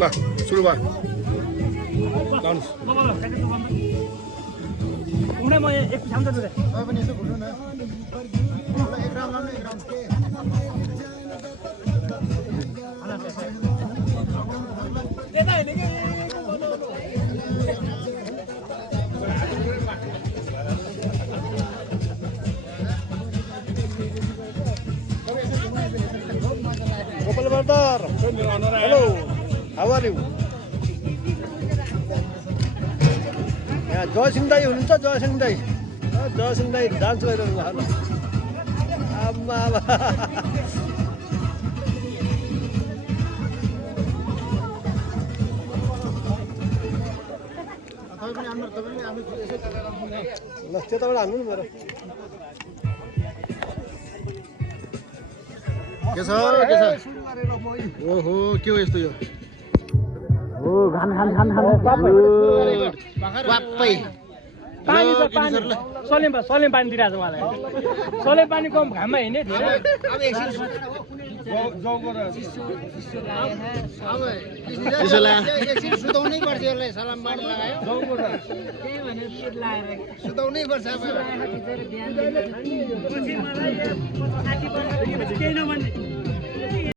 ल सुरु भयो लाउनुहोस् उडे म एक छाम्छु रे तपाईँ पनि यसो घुम्नु न एक राउन्ड लाउनु एक राउन्ड यता हैन के Gopal Bardar. Hello. How are you? यहाँ जयसिंह दाई हुनुहुन्छ जयसिंह दाई जयसिंह दाई डान्स गरिरहनु भएको आम्मा ल त्यताबाट हान्नु नि मेरो के छ ओहो के हो यस्तो यो ओ खान खान खान खान वाप्पै पानी छ पानी सलेम पानी दिइराछ मलाई सलेम पानी कम घाममा हैन धेरै अब एकछिन एकछिन सुताउनै पर्छ यसलाई सलाम मार लगायो त्यही भनेर पेट लाएर सुताउनै पर्छ अब केही नभन्ने